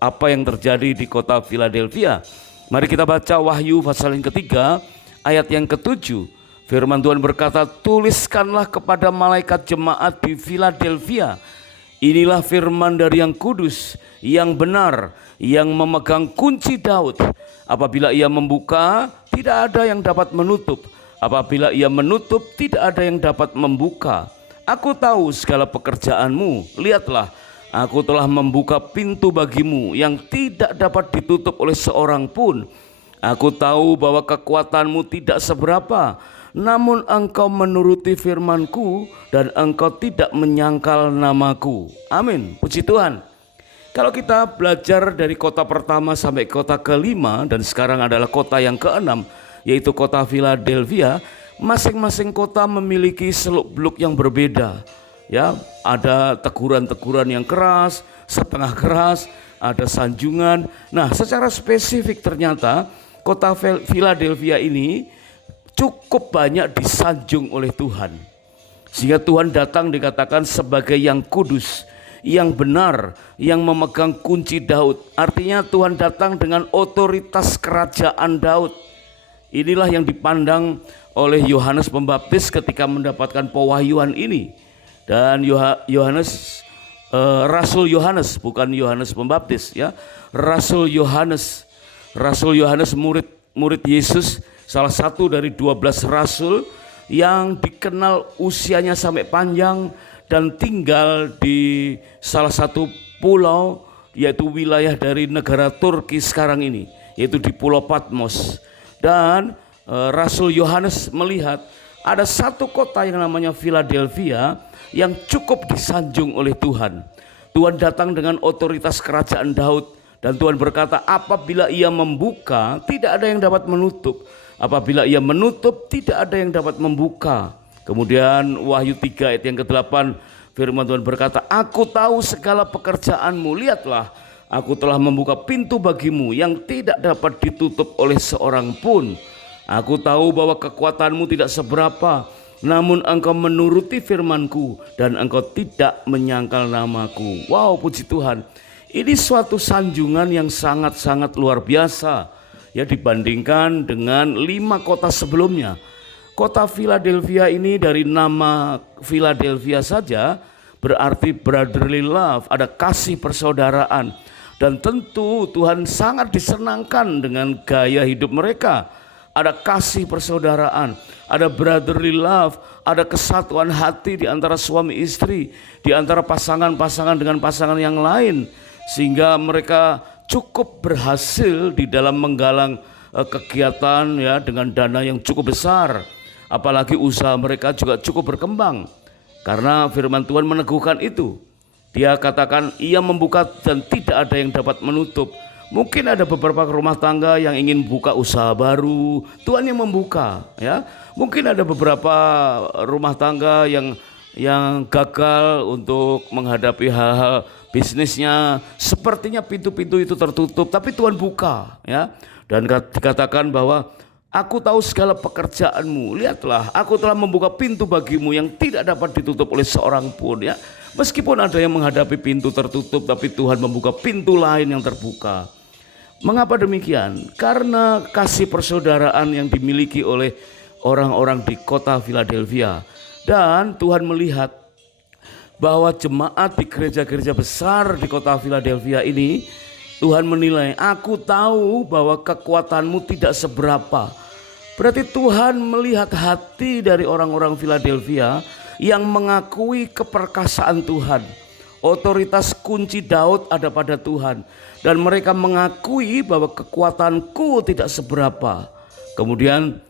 apa yang terjadi di kota Philadelphia. Mari kita baca Wahyu pasal yang ketiga ayat yang ketujuh. Firman Tuhan berkata, tuliskanlah kepada malaikat jemaat di Philadelphia, inilah firman dari yang kudus, yang benar, yang memegang kunci Daud. Apabila ia membuka, tidak ada yang dapat menutup. Apabila ia menutup, tidak ada yang dapat membuka. Aku tahu segala pekerjaanmu, lihatlah, aku telah membuka pintu bagimu yang tidak dapat ditutup oleh seorang pun. Aku tahu bahwa kekuatanmu tidak seberapa, namun engkau menuruti firmanku dan engkau tidak menyangkal namaku. Amin, puji Tuhan. Kalau kita belajar dari kota pertama sampai kota kelima, dan sekarang adalah kota yang keenam, yaitu kota Philadelphia, masing-masing kota memiliki seluk-beluk yang berbeda. Ya, ada teguran-teguran yang keras, setengah keras, ada sanjungan. Nah, secara spesifik ternyata kota Philadelphia ini cukup banyak disanjung oleh Tuhan. Sehingga Tuhan datang dikatakan sebagai yang kudus, yang benar, yang memegang kunci Daud. Artinya Tuhan datang dengan otoritas kerajaan Daud. Inilah yang dipandang oleh Yohanes Pembaptis ketika mendapatkan pewahyuan ini. Dan Rasul Yohanes, bukan Yohanes Pembaptis ya. Rasul Yohanes murid Yesus, salah satu dari 12 rasul yang dikenal usianya sampai panjang dan tinggal di salah satu pulau, yaitu wilayah dari negara Turki sekarang ini, yaitu di Pulau Patmos. Dan Rasul Yohanes melihat ada satu kota yang namanya Philadelphia yang cukup disanjung oleh Tuhan. Tuhan datang dengan otoritas kerajaan Daud, dan Tuhan berkata, apabila ia membuka, tidak ada yang dapat menutup. Apabila ia menutup, tidak ada yang dapat membuka. Kemudian Wahyu 3 ayat yang ke-8, firman Tuhan berkata, aku tahu segala pekerjaanmu, lihatlah, aku telah membuka pintu bagimu yang tidak dapat ditutup oleh seorang pun. Aku tahu bahwa kekuatanmu tidak seberapa, namun engkau menuruti firmanku dan engkau tidak menyangkal namaku. Wow, puji Tuhan. Ini suatu sanjungan yang sangat-sangat luar biasa ya, dibandingkan dengan 5 kota sebelumnya. Kota Philadelphia ini dari nama Philadelphia saja berarti brotherly love, ada kasih persaudaraan. Dan tentu Tuhan sangat disenangkan dengan gaya hidup mereka. Ada kasih persaudaraan, ada brotherly love, ada kesatuan hati di antara suami istri, di antara pasangan-pasangan dengan pasangan yang lain. Sehingga mereka cukup berhasil di dalam menggalang kegiatan ya, dengan dana yang cukup besar. Apalagi usaha mereka juga cukup berkembang. Karena firman Tuhan meneguhkan itu. Dia katakan ia membuka dan tidak ada yang dapat menutup. Mungkin ada beberapa rumah tangga yang ingin buka usaha baru, Tuhan yang membuka ya. Mungkin ada beberapa rumah tangga yang gagal untuk menghadapi hal-hal bisnisnya, sepertinya pintu-pintu itu tertutup, tapi Tuhan buka ya. Dan dikatakan bahwa aku tahu segala pekerjaanmu, lihatlah, aku telah membuka pintu bagimu yang tidak dapat ditutup oleh seorang pun ya. Meskipun ada yang menghadapi pintu tertutup, tapi Tuhan membuka pintu lain yang terbuka. Mengapa demikian? Karena kasih persaudaraan yang dimiliki oleh orang-orang di kota Philadelphia. Dan Tuhan melihat bahwa jemaat di gereja-gereja besar di kota Philadelphia ini, Tuhan menilai, aku tahu bahwa kekuatanmu tidak seberapa. Berarti Tuhan melihat hati dari orang-orang Philadelphia yang mengakui keperkasaan Tuhan. Otoritas kunci Daud ada pada Tuhan. Dan mereka mengakui bahwa kekuatanku tidak seberapa. Kemudian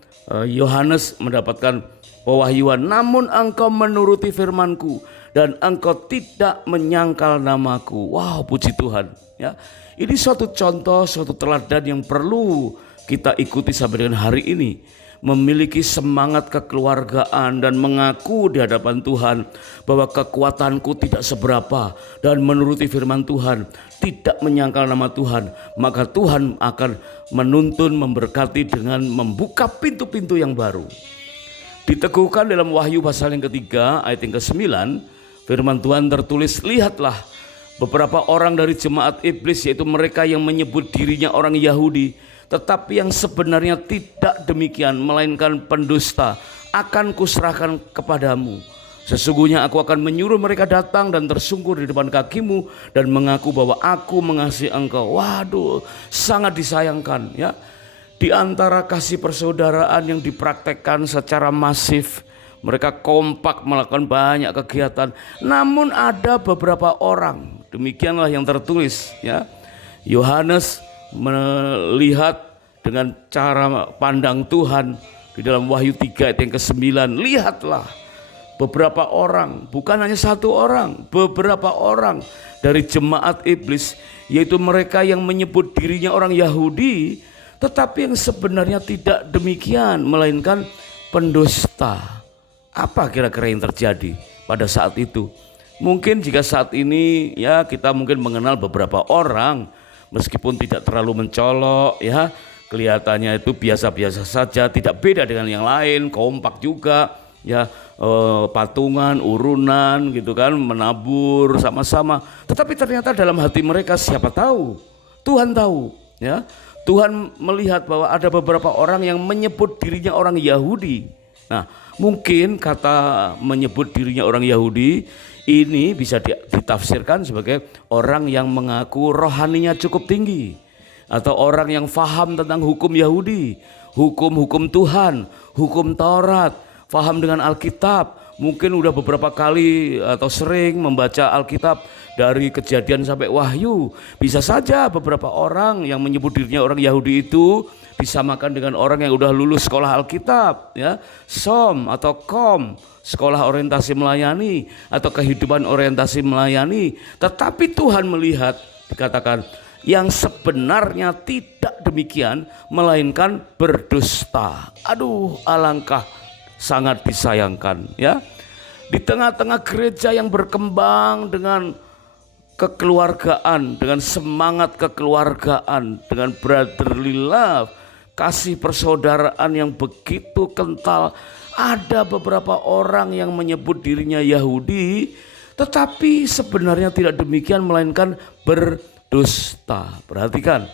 Yohanes mendapatkan pewahyuan, namun engkau menuruti firmanku dan engkau tidak menyangkal namaku. Wow, puji Tuhan ya. Ini suatu contoh, suatu teladan yang perlu kita ikuti sampai dengan hari ini. Memiliki semangat kekeluargaan dan mengaku di hadapan Tuhan bahwa kekuatanku tidak seberapa, dan menuruti firman Tuhan, tidak menyangkal nama Tuhan, maka Tuhan akan menuntun, memberkati dengan membuka pintu-pintu yang baru. Diteguhkan dalam Wahyu pasal yang ketiga ayat yang ke-9, firman Tuhan tertulis, lihatlah, beberapa orang dari jemaat iblis, yaitu mereka yang menyebut dirinya orang Yahudi, tetapi yang sebenarnya tidak demikian, melainkan pendusta, akan kuserahkan kepadamu. Sesungguhnya aku akan menyuruh mereka datang dan tersungkur di depan kakimu dan mengaku bahwa aku mengasihi engkau. Waduh, sangat disayangkan ya. Di antara kasih persaudaraan yang dipraktekkan secara masif, mereka kompak melakukan banyak kegiatan. Namun ada beberapa orang, demikianlah yang tertulis ya. Yohanes melihat dengan cara pandang Tuhan di dalam Wahyu 3 ayat yang ke-9. Lihatlah, beberapa orang, bukan hanya satu orang, beberapa orang dari jemaat iblis, yaitu mereka yang menyebut dirinya orang Yahudi, tetapi yang sebenarnya tidak demikian, melainkan pendusta. Apa kira-kira yang terjadi pada saat itu? Mungkin jika saat ini ya kita mungkin mengenal beberapa orang, meskipun tidak terlalu mencolok ya, kelihatannya itu biasa-biasa saja, tidak beda dengan yang lain, kompak juga ya, patungan, urunan gitu kan, menabur sama-sama. Tetapi ternyata dalam hati mereka siapa tahu, Tuhan tahu ya. Tuhan melihat bahwa ada beberapa orang yang menyebut dirinya orang Yahudi. Nah, mungkin kata menyebut dirinya orang Yahudi ini bisa ditafsirkan sebagai orang yang mengaku rohaninya cukup tinggi, atau orang yang faham tentang hukum Yahudi, hukum-hukum Tuhan, hukum Taurat, faham dengan Alkitab, mungkin udah beberapa kali atau sering membaca Alkitab dari Kejadian sampai Wahyu. Bisa saja beberapa orang yang menyebut dirinya orang Yahudi itu disamakan dengan orang yang udah lulus sekolah Alkitab ya, SOM atau KOM, sekolah orientasi melayani atau kehidupan orientasi melayani. Tetapi Tuhan melihat, dikatakan yang sebenarnya tidak demikian, melainkan berdusta. Aduh, alangkah sangat disayangkan ya. Di tengah-tengah gereja yang berkembang dengan kekeluargaan, dengan semangat kekeluargaan, dengan brotherly love, kasih persaudaraan yang begitu kental, ada beberapa orang yang menyebut dirinya Yahudi, tetapi sebenarnya tidak demikian, melainkan berdusta. Perhatikan,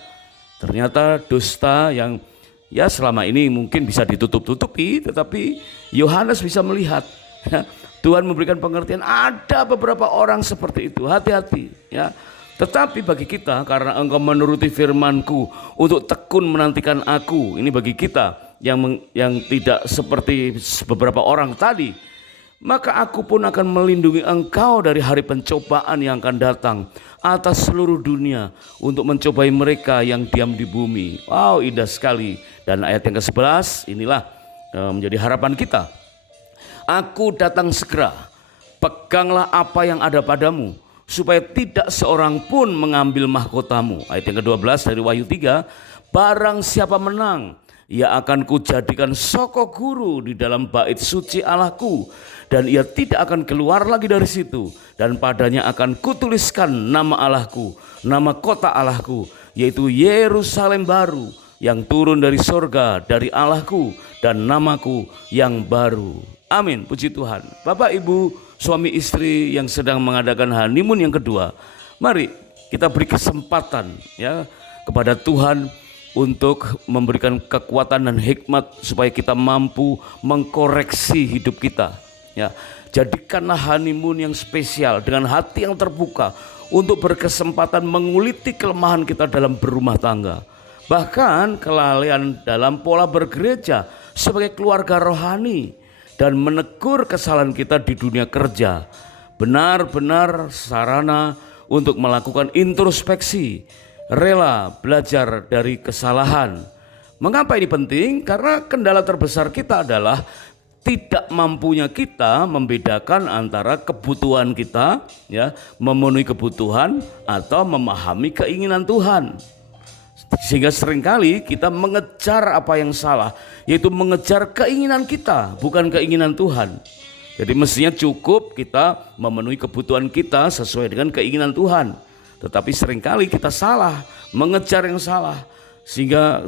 ternyata dusta yang ya selama ini mungkin bisa ditutup-tutupi, tetapi Yohanes bisa melihat ya, Tuhan memberikan pengertian, ada beberapa orang seperti itu, hati-hati ya. Tetapi bagi kita, karena engkau menuruti firman-Ku untuk tekun menantikan aku, ini bagi kita yang tidak seperti beberapa orang tadi, maka aku pun akan melindungi engkau dari hari pencobaan yang akan datang atas seluruh dunia untuk mencobai mereka yang diam di bumi. Wow, indah sekali. Dan ayat yang ke-11 inilah menjadi harapan kita. Aku datang segera, peganglah apa yang ada padamu, supaya tidak seorang pun mengambil mahkotamu. Ayat yang ke-12 dari Wahyu 3, barang siapa menang, ia akan kujadikan soko guru di dalam bait suci Allahku, dan ia tidak akan keluar lagi dari situ, dan padanya akan kutuliskan nama Allahku, nama kota Allahku, yaitu Yerusalem baru, yang turun dari sorga dari Allahku, dan namaku yang baru. Amin, puji Tuhan. Bapak, Ibu, suami istri yang sedang mengadakan honeymoon yang kedua, mari kita beri kesempatan ya kepada Tuhan untuk memberikan kekuatan dan hikmat supaya kita mampu mengkoreksi hidup kita ya. Jadikanlah honeymoon yang spesial dengan hati yang terbuka untuk berkesempatan menguliti kelemahan kita dalam berumah tangga, bahkan kelalaian dalam pola bergereja sebagai keluarga rohani, dan menegur kesalahan kita di dunia kerja. Benar-benar sarana untuk melakukan introspeksi, rela belajar dari kesalahan. Mengapa ini penting? Karena kendala terbesar kita adalah tidak mampunya kita membedakan antara kebutuhan kita ya, memenuhi kebutuhan atau memahami keinginan Tuhan. Sehingga seringkali kita mengejar apa yang salah, yaitu mengejar keinginan kita, bukan keinginan Tuhan. Jadi mestinya cukup kita memenuhi kebutuhan kita sesuai dengan keinginan Tuhan. Tetapi seringkali kita salah, mengejar yang salah, sehingga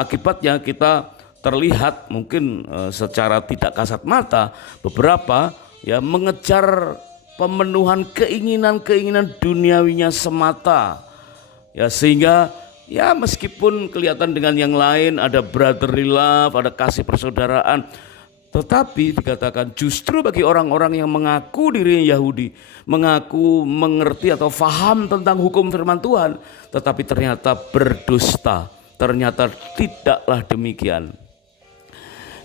akibatnya kita terlihat mungkin secara tidak kasat mata beberapa ya mengejar pemenuhan keinginan-keinginan duniawinya semata. Ya, sehingga ya meskipun kelihatan dengan yang lain ada brotherly love, ada kasih persaudaraan, tetapi dikatakan justru bagi orang-orang yang mengaku dirinya Yahudi, mengaku mengerti atau faham tentang hukum firman Tuhan, tetapi ternyata berdusta, ternyata tidaklah demikian.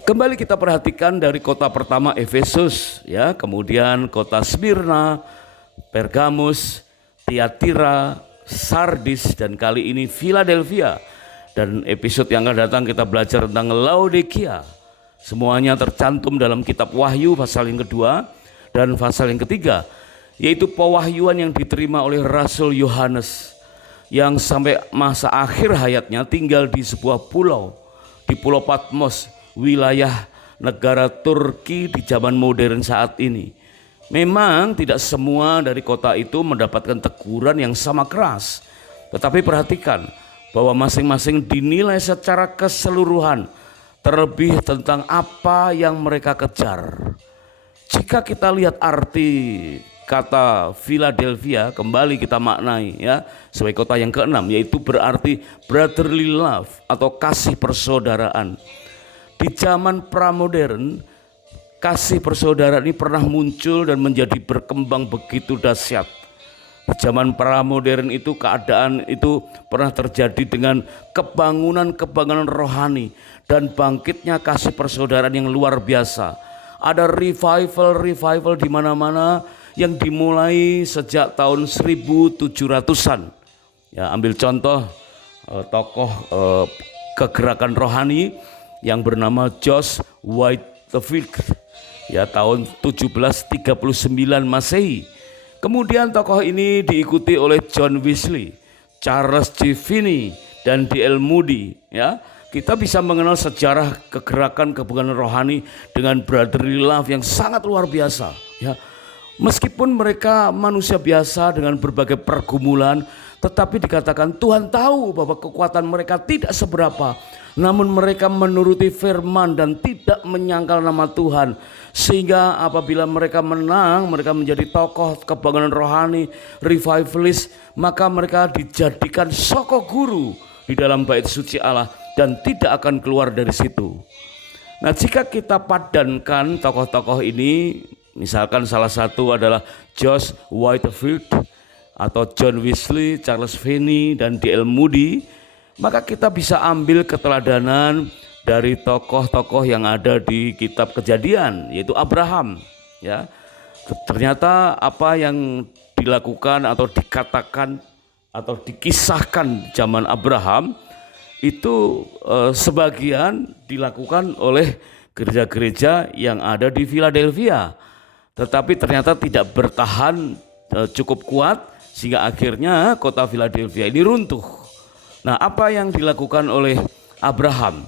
Kembali kita perhatikan dari kota pertama Efesus, ya, kemudian kota Smyrna, Pergamus, Tiatira, Sardis, dan kali ini Philadelphia. Dan episode yang akan datang kita belajar tentang Laodikia. Semuanya tercantum dalam kitab Wahyu pasal yang kedua dan pasal yang ketiga, yaitu pewahyuan yang diterima oleh Rasul Yohanes yang sampai masa akhir hayatnya tinggal di sebuah pulau, di Pulau Patmos, wilayah negara Turki di zaman modern saat ini. Memang tidak semua dari kota itu mendapatkan teguran yang sama keras, tetapi perhatikan bahwa masing-masing dinilai secara keseluruhan, terlebih tentang apa yang mereka kejar. Jika kita lihat arti kata Philadelphia, kembali kita maknai ya sebagai kota yang keenam, yaitu berarti brotherly love atau kasih persaudaraan. Di zaman pramodern, kasih persaudaraan ini pernah muncul dan menjadi berkembang begitu dahsyat. Di zaman pramodern itu keadaan itu pernah terjadi dengan kebangunan rohani dan bangkitnya kasih persaudaraan yang luar biasa. Ada revival di mana-mana yang dimulai sejak tahun 1700-an. Ya, ambil contoh tokoh kegerakan rohani yang bernama George Whitefield, ya, tahun 1739 Masehi. Kemudian tokoh ini diikuti oleh John Wesley, Charles G. Finney, dan D.L. Moody. Ya, kita bisa mengenal sejarah kegerakan kebugaran rohani dengan brotherly love yang sangat luar biasa. Ya, meskipun mereka manusia biasa dengan berbagai pergumulan, tetapi dikatakan Tuhan tahu bahwa kekuatan mereka tidak seberapa. Namun mereka menuruti firman dan tidak menyangkal nama Tuhan. Sehingga apabila mereka menang, mereka menjadi tokoh kebanggaan rohani, revivalist, maka mereka dijadikan soko guru di dalam bait suci Allah dan tidak akan keluar dari situ. Nah, jika kita padankan tokoh-tokoh ini, misalkan salah satu adalah George Whitefield atau John Wesley, Charles Finney, dan D.L. Moody, maka kita bisa ambil keteladanan dari tokoh-tokoh yang ada di kitab Kejadian, yaitu Abraham. Ya, ternyata apa yang dilakukan atau dikatakan atau dikisahkan zaman Abraham itu sebagian dilakukan oleh gereja-gereja yang ada di Philadelphia, tetapi ternyata tidak bertahan cukup kuat sehingga akhirnya kota Philadelphia ini runtuh. Nah, apa yang dilakukan oleh Abraham?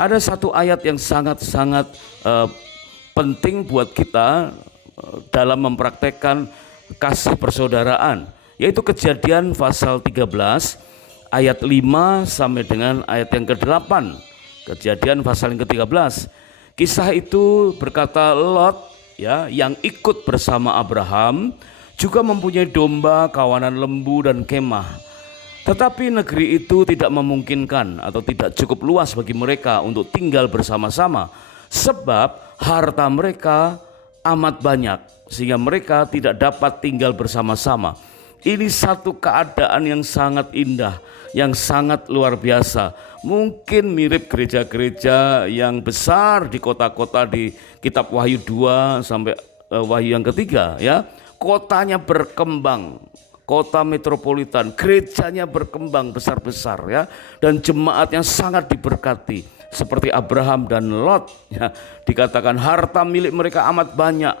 Ada satu ayat yang sangat-sangat penting buat kita dalam mempraktekkan kasih persaudaraan, yaitu Kejadian pasal 13 ayat 5 sampai dengan ayat yang ke-8. Kejadian pasal yang ke-13. Kisah itu berkata Lot, ya, yang ikut bersama Abraham juga mempunyai domba, kawanan lembu, dan kemah. Tetapi negeri itu tidak memungkinkan atau tidak cukup luas bagi mereka untuk tinggal bersama-sama, sebab harta mereka amat banyak sehingga mereka tidak dapat tinggal bersama-sama. Ini satu keadaan yang sangat indah, yang sangat luar biasa. Mungkin mirip gereja-gereja yang besar di kota-kota di kitab Wahyu 2 sampai Wahyu yang ketiga, ya. Kotanya berkembang, kota metropolitan, gerejanya berkembang besar-besar, ya, dan jemaatnya sangat diberkati seperti Abraham dan Lot, ya. Dikatakan harta milik mereka amat banyak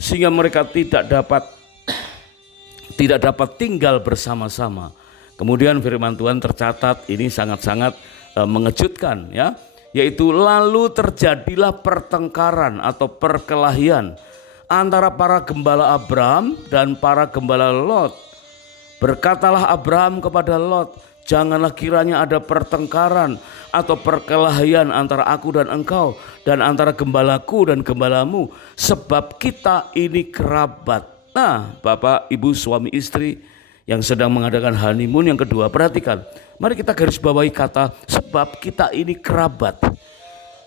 sehingga mereka tidak dapat tinggal bersama-sama. Kemudian firman Tuhan tercatat ini sangat-sangat mengejutkan, ya, yaitu lalu terjadilah pertengkaran atau perkelahian antara para gembala Abraham dan para gembala Lot. Berkatalah Abraham kepada Lot, janganlah kiranya ada pertengkaran atau perkelahian antara aku dan engkau dan antara gembalaku dan gembalamu, sebab kita ini kerabat. Nah, Bapak, Ibu, suami istri yang sedang mengadakan honeymoon yang kedua, perhatikan. Mari kita garis bawahi kata sebab kita ini kerabat.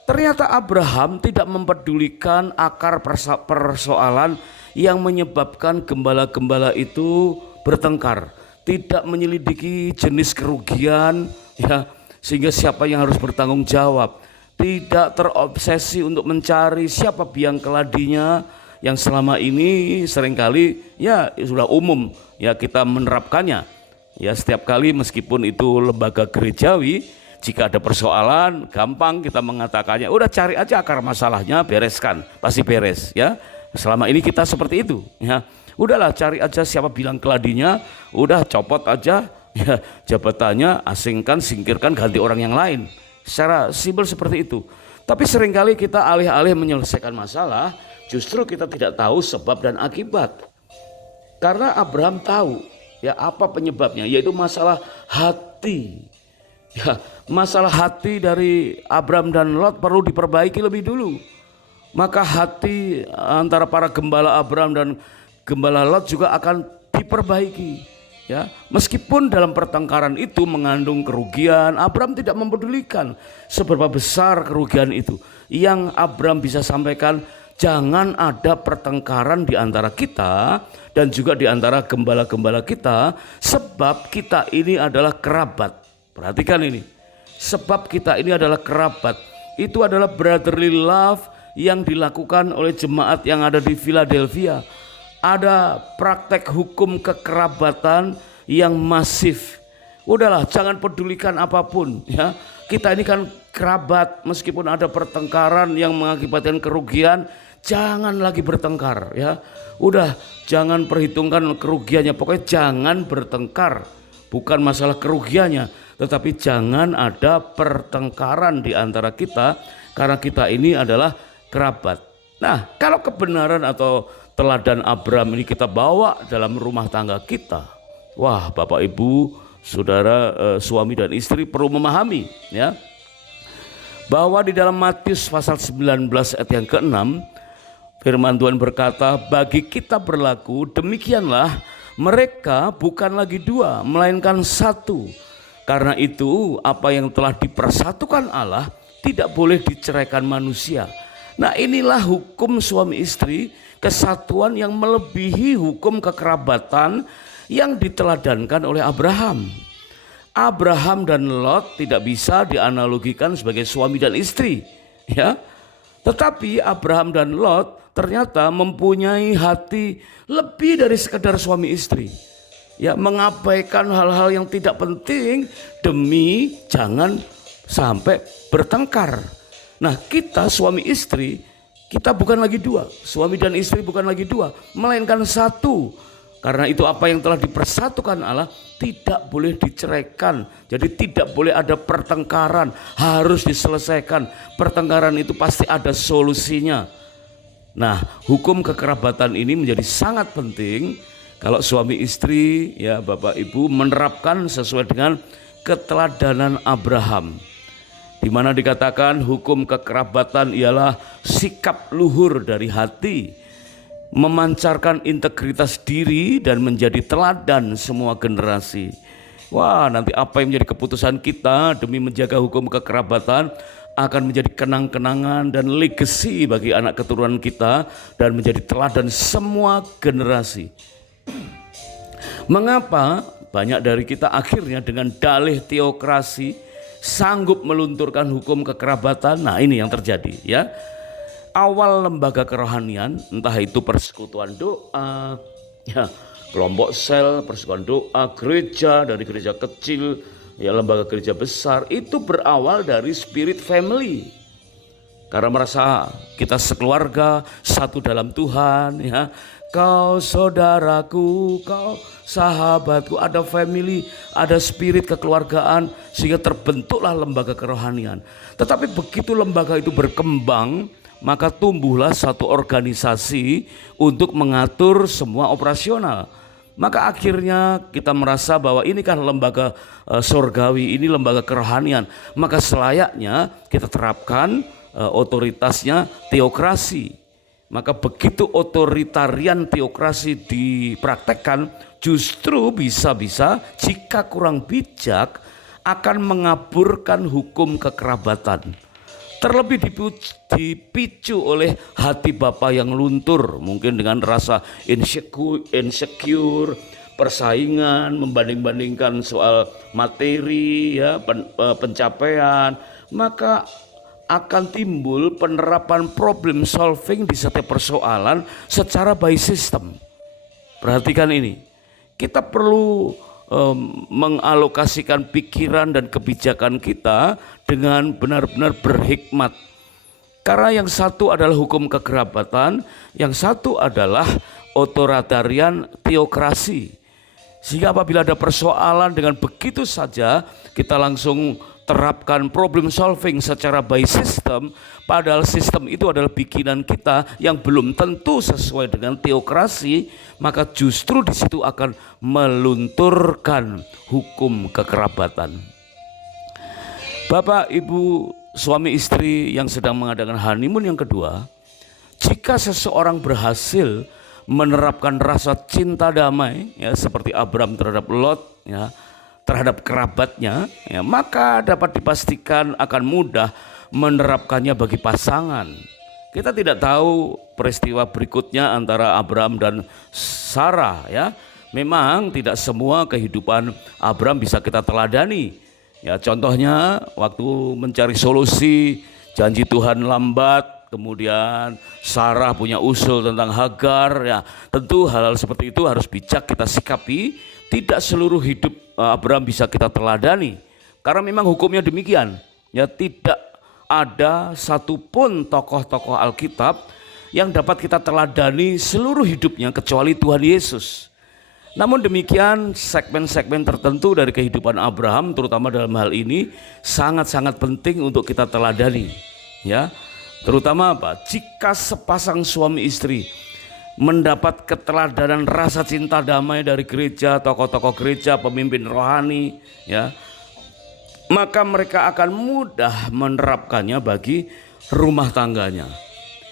Ternyata Abraham tidak mempedulikan akar persoalan yang menyebabkan gembala-gembala itu bertengkar. Tidak menyelidiki jenis kerugian, ya, sehingga siapa yang harus bertanggung jawab. Tidak terobsesi untuk mencari siapa biang keladinya, yang selama ini seringkali ya sudah umum ya kita menerapkannya. Ya setiap kali meskipun itu lembaga gerejawi, jika ada persoalan gampang kita mengatakannya, udah cari aja akar masalahnya, bereskan, pasti beres ya. Selama ini kita seperti itu ya. Udahlah cari aja siapa bilang keladinya, udah copot aja ya jabatannya, asingkan, singkirkan, ganti orang yang lain. Secara simpel seperti itu. Tapi seringkali kita alih-alih menyelesaikan masalah, justru kita tidak tahu sebab dan akibat. Karena Abraham tahu ya apa penyebabnya, yaitu masalah hati. Ya, masalah hati dari Abraham dan Lot perlu diperbaiki lebih dulu. Maka hati antara para gembala Abraham dan gembala Lot juga akan diperbaiki. Ya, meskipun dalam pertengkaran itu mengandung kerugian, Abraham tidak mempedulikan seberapa besar kerugian itu. Yang Abraham bisa sampaikan, jangan ada pertengkaran di antara kita dan juga di antara gembala-gembala kita, sebab kita ini adalah kerabat. Perhatikan ini, sebab kita ini adalah kerabat. Itu adalah brotherly love yang dilakukan oleh jemaat yang ada di Philadelphia. Ada praktek hukum kekerabatan yang masif. Udahlah, jangan pedulikan apapun ya. Kita ini kan kerabat, meskipun ada pertengkaran yang mengakibatkan kerugian, jangan lagi bertengkar ya. Udah, jangan perhitungkan kerugiannya, pokoknya jangan bertengkar. Bukan masalah kerugiannya, tetapi jangan ada pertengkaran di antara kita karena kita ini adalah kerabat. Nah, kalau kebenaran atau teladan Abraham ini kita bawa dalam rumah tangga kita, wah Bapak Ibu, saudara, suami dan istri perlu memahami ya, bahwa di dalam Matius pasal 19 ayat yang ke-6 firman Tuhan berkata, bagi kita berlaku demikianlah mereka bukan lagi dua melainkan satu. Karena itu apa yang telah dipersatukan Allah tidak boleh diceraikan manusia. Nah, inilah hukum suami istri, kesatuan yang melebihi hukum kekerabatan yang diteladankan oleh Abraham. Abraham dan Lot tidak bisa dianalogikan sebagai suami dan istri ya. Tetapi Abraham dan Lot ternyata mempunyai hati lebih dari sekedar suami istri. Ya, mengabaikan hal-hal yang tidak penting demi jangan sampai bertengkar. Nah, kita suami istri, kita bukan lagi dua, suami dan istri bukan lagi dua, melainkan satu. Karena itu apa yang telah dipersatukan Allah tidak boleh diceraikan. Jadi tidak boleh ada pertengkaran, harus diselesaikan. Pertengkaran itu pasti ada solusinya. Nah, hukum kekerabatan ini menjadi sangat penting kalau suami istri ya Bapak Ibu menerapkan sesuai dengan keteladanan Abraham. Di mana dikatakan hukum kekerabatan ialah sikap luhur dari hati, memancarkan integritas diri dan menjadi teladan semua generasi. Wah, nanti apa yang menjadi keputusan kita demi menjaga hukum kekerabatan akan menjadi kenang-kenangan dan legacy bagi anak keturunan kita dan menjadi teladan semua generasi. Mengapa banyak dari kita akhirnya dengan dalih teokrasi sanggup melunturkan hukum kekerabatan? Nah, ini yang terjadi ya. Awal lembaga kerohanian, entah itu persekutuan doa, ya, kelompok sel, persekutuan doa, gereja, dari gereja kecil, ya lembaga gereja besar, itu berawal dari spirit family. Karena merasa kita sekeluarga, satu dalam Tuhan ya. Kau saudaraku, kau sahabatku, ada family, ada spirit kekeluargaan, sehingga terbentuklah lembaga kerohanian. Tetapi begitu lembaga itu berkembang, maka tumbuhlah satu organisasi untuk mengatur semua operasional. Maka akhirnya kita merasa bahwa ini kan lembaga sorgawi, ini lembaga kerohanian. Maka selayaknya kita terapkan otoritasnya teokrasi. Maka begitu otoritarian teokrasi dipraktekkan, justru bisa-bisa jika kurang bijak akan mengaburkan hukum kekerabatan. Terlebih dipicu oleh hati bapa yang luntur, mungkin dengan rasa insecure, persaingan, membanding-bandingkan soal materi, ya, pencapaian, maka akan timbul penerapan problem solving di setiap persoalan secara by system. Perhatikan ini, kita perlu mengalokasikan pikiran dan kebijakan kita dengan benar-benar berhikmat. Karena yang satu adalah hukum kekerabatan, yang satu adalah otoritarian teokrasi. Sehingga apabila ada persoalan, dengan begitu saja kita langsung terapkan problem solving secara by system, padahal sistem itu adalah bikinan kita yang belum tentu sesuai dengan teokrasi, maka justru di situ akan melunturkan hukum kekerabatan. Bapak, Ibu, suami istri yang sedang mengadakan honeymoon yang kedua, jika seseorang berhasil menerapkan rasa cinta damai, ya, seperti Abraham terhadap Lot, ya, terhadap kerabatnya, ya, maka dapat dipastikan akan mudah menerapkannya bagi pasangan. Kita tidak tahu peristiwa berikutnya antara Abraham dan Sarah, ya. Memang tidak semua kehidupan Abraham bisa kita teladani. Ya, contohnya waktu mencari solusi, janji Tuhan lambat, kemudian Sarah punya usul tentang Hagar, ya. Tentu hal-hal seperti itu harus bijak kita sikapi. Tidak seluruh hidup Abraham bisa kita teladani, karena memang hukumnya demikian. Ya, tidak ada satupun tokoh-tokoh Alkitab yang dapat kita teladani seluruh hidupnya kecuali Tuhan Yesus. Namun demikian, segmen-segmen tertentu dari kehidupan Abraham, terutama dalam hal ini, sangat-sangat penting untuk kita teladani. Ya, terutama apa? Jika sepasang suami istri mendapat keteladanan rasa cinta damai dari gereja, tokoh-tokoh gereja, pemimpin rohani, ya, maka mereka akan mudah menerapkannya bagi rumah tangganya.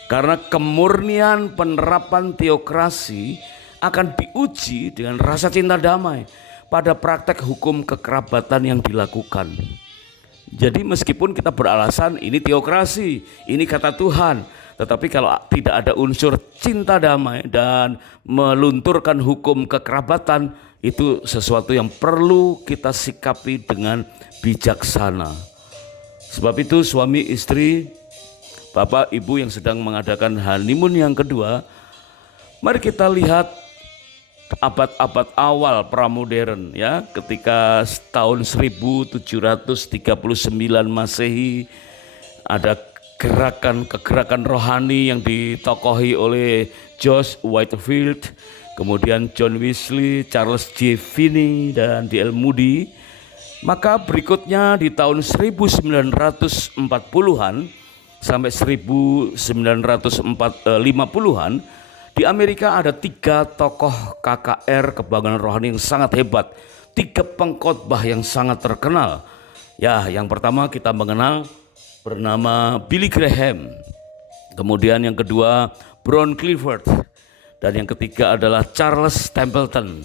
Karena kemurnian penerapan teokrasi akan diuji dengan rasa cinta damai pada praktek hukum kekerabatan yang dilakukan. Jadi meskipun kita beralasan ini teokrasi, ini kata Tuhan, tetapi kalau tidak ada unsur cinta damai dan melunturkan hukum kekerabatan, itu sesuatu yang perlu kita sikapi dengan bijaksana. Sebab itu suami istri, bapak ibu yang sedang mengadakan honeymoon yang kedua, mari kita lihat abad-abad awal pramodern, ya, ketika tahun 1739 Masehi ada kegerakan rohani yang ditokohi oleh George Whitefield, kemudian John Wesley, Charles J. Finney, dan D.L. Moody. Maka berikutnya di tahun 1940-an sampai 1950-an di Amerika ada 3 tokoh KKR kebanggaan rohani yang sangat hebat, 3 pengkhotbah yang sangat terkenal. Ya, yang pertama kita mengenal bernama Billy Graham, kemudian yang kedua Brown Clifford, dan yang ketiga adalah Charles Templeton.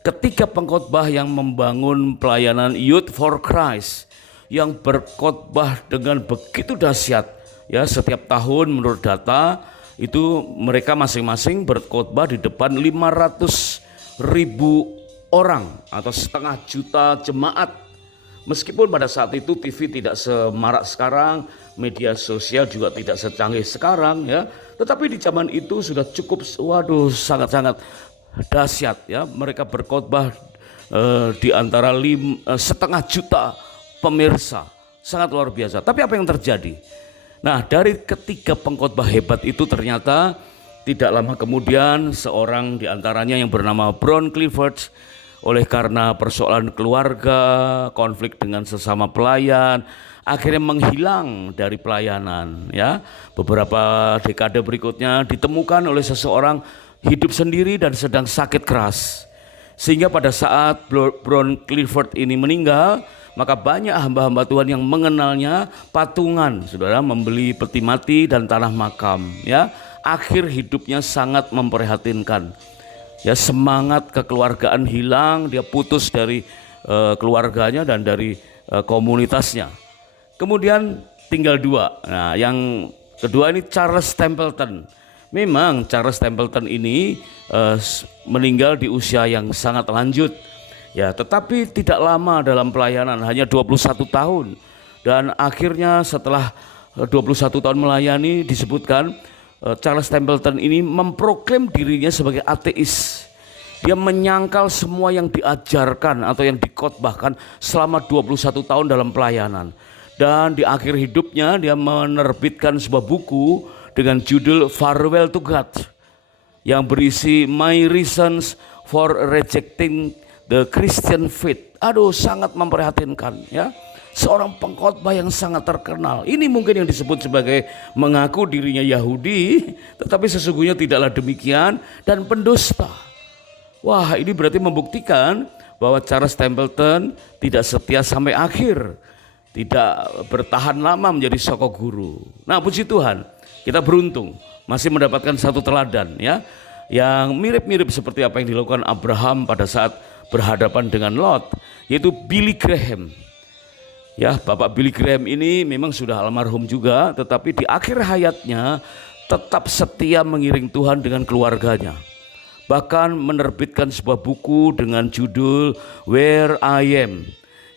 Ketiga pengkhotbah yang membangun pelayanan Youth for Christ yang berkhotbah dengan begitu dahsyat, ya, setiap tahun menurut data itu mereka masing-masing berkhotbah di depan 500.000 orang atau setengah juta jemaat. Meskipun pada saat itu TV tidak semarak sekarang, media sosial juga tidak secanggih sekarang, ya, tetapi di zaman itu sudah cukup, sangat-sangat dahsyat, ya. Mereka berkhotbah di antara setengah juta pemirsa, sangat luar biasa. Tapi apa yang terjadi? Nah, dari ketiga pengkhotbah hebat itu ternyata tidak lama kemudian seorang di antaranya yang bernama Brown Clifford, oleh karena persoalan keluarga, konflik dengan sesama pelayan, akhirnya menghilang dari pelayanan, ya. Beberapa dekade berikutnya ditemukan oleh seseorang hidup sendiri dan sedang sakit keras. Sehingga pada saat Brown Clifford ini meninggal, maka banyak hamba-hamba Tuhan yang mengenalnya patungan, saudara, membeli peti mati dan tanah makam, ya. akhir hidupnya sangat memprihatinkan. Ya, semangat kekeluargaan hilang, dia putus dari keluarganya dan dari komunitasnya. Kemudian tinggal dua. Nah, yang kedua ini Charles Templeton. Memang Charles Templeton ini meninggal di usia yang sangat lanjut. Ya, tetapi tidak lama dalam pelayanan, hanya 21 tahun. Dan akhirnya setelah 21 tahun melayani, disebutkan Charles Templeton ini memproklaim dirinya sebagai ateis. Dia menyangkal semua yang diajarkan atau yang dikhotbahkan selama 21 tahun dalam pelayanan. Dan di akhir hidupnya dia menerbitkan sebuah buku dengan judul Farewell to God, yang berisi My Reasons for Rejecting the Christian Faith. Aduh, sangat memprihatinkan ya. Seorang pengkhotbah yang sangat terkenal. Ini mungkin yang disebut sebagai mengaku dirinya Yahudi, tetapi sesungguhnya tidaklah demikian dan pendusta. Wah, ini berarti membuktikan bahwa Charles Templeton tidak setia sampai akhir, tidak bertahan lama menjadi soko guru. Nah, puji Tuhan, kita beruntung masih mendapatkan satu teladan ya, yang mirip-mirip seperti apa yang dilakukan Abraham pada saat berhadapan dengan Lot, yaitu Billy Graham. Ya, Bapak Billy Graham ini memang sudah almarhum juga, tetapi di akhir hayatnya tetap setia mengiring Tuhan dengan keluarganya. Bahkan menerbitkan sebuah buku dengan judul Where I Am,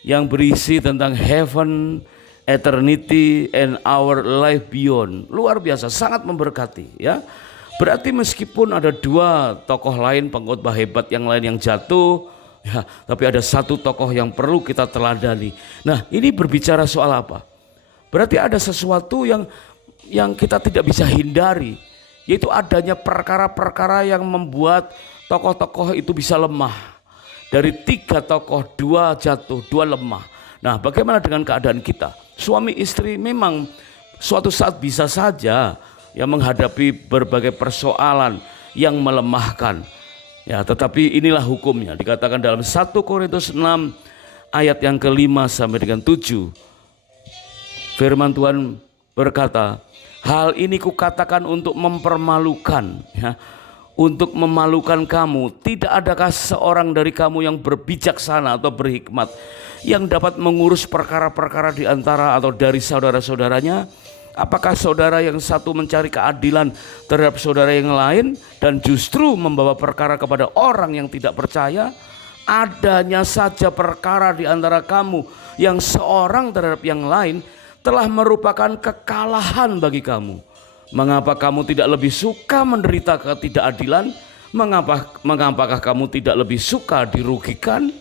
yang berisi tentang heaven, eternity, and our life beyond. Luar biasa, sangat memberkati ya. Berarti meskipun ada dua tokoh lain, pengkhotbah hebat yang lain yang jatuh, ya, tapi ada satu tokoh yang perlu kita teladani. Nah, ini berbicara soal apa? Berarti ada sesuatu yang kita tidak bisa hindari, yaitu adanya perkara-perkara yang membuat tokoh-tokoh itu bisa lemah. Dari 3 tokoh, 2 jatuh, 2 lemah. Nah, bagaimana dengan keadaan kita? Suami istri memang suatu saat bisa saja yang menghadapi berbagai persoalan yang melemahkan. Ya, tetapi inilah hukumnya. Dikatakan dalam 1 Korintus 6 ayat yang ke-5 sampai dengan 7. Firman Tuhan berkata, hal ini kukatakan untuk mempermalukan, ya, untuk memalukan kamu. Tidak adakah seorang dari kamu yang berbijaksana atau berhikmat, yang dapat mengurus perkara-perkara di antara atau dari saudara-saudaranya? Apakah saudara yang satu mencari keadilan terhadap saudara yang lain dan justru membawa perkara kepada orang yang tidak percaya? Adanya saja perkara di antara kamu yang seorang terhadap yang lain telah merupakan kekalahan bagi kamu. Mengapa kamu tidak lebih suka menderita ketidakadilan? Mengapakah kamu tidak lebih suka dirugikan?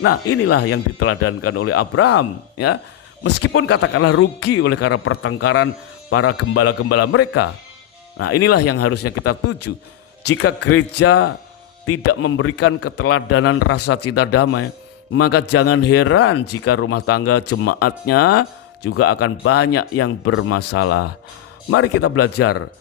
Nah, inilah yang diteladankan oleh Abraham ya. Meskipun katakanlah rugi oleh karena pertengkaran para gembala-gembala mereka. Nah, inilah yang harusnya kita tuju. Jika gereja tidak memberikan keteladanan rasa cinta damai, maka jangan heran jika rumah tangga jemaatnya juga akan banyak yang bermasalah. Mari kita belajar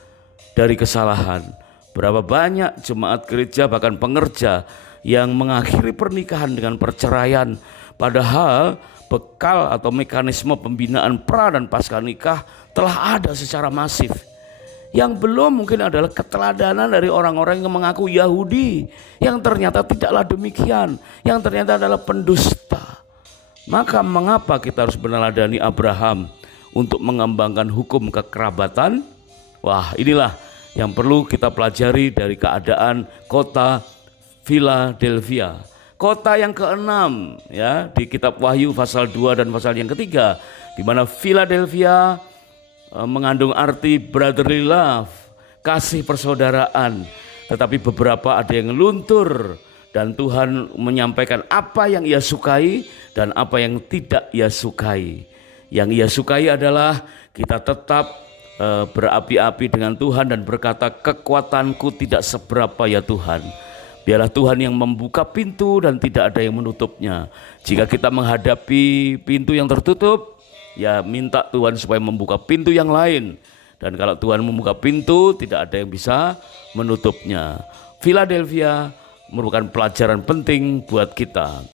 dari kesalahan. Berapa banyak jemaat gereja bahkan pengerja yang mengakhiri pernikahan dengan perceraian, padahal bekal atau mekanisme pembinaan pra dan pasca nikah telah ada secara masif. Yang belum mungkin adalah keteladanan dari orang-orang yang mengaku Yahudi, yang ternyata tidaklah demikian, yang ternyata adalah pendusta. Maka mengapa kita harus meneladani Abraham untuk mengembangkan hukum kekerabatan? Wah, inilah yang perlu kita pelajari dari keadaan kota Philadelphia. Kota yang ke-6 ya di kitab Wahyu pasal 2 dan pasal yang ketiga, di mana Philadelphia mengandung arti brotherly love, kasih persaudaraan. Tetapi beberapa ada yang luntur dan Tuhan menyampaikan apa yang Ia sukai dan apa yang tidak Ia sukai. Yang Ia sukai adalah kita tetap berapi-api dengan Tuhan dan berkata, kekuatanku tidak seberapa ya Tuhan. Biarlah Tuhan yang membuka pintu dan tidak ada yang menutupnya. Jika kita menghadapi pintu yang tertutup, ya minta Tuhan supaya membuka pintu yang lain. Dan kalau Tuhan membuka pintu, tidak ada yang bisa menutupnya. Philadelphia merupakan pelajaran penting buat kita.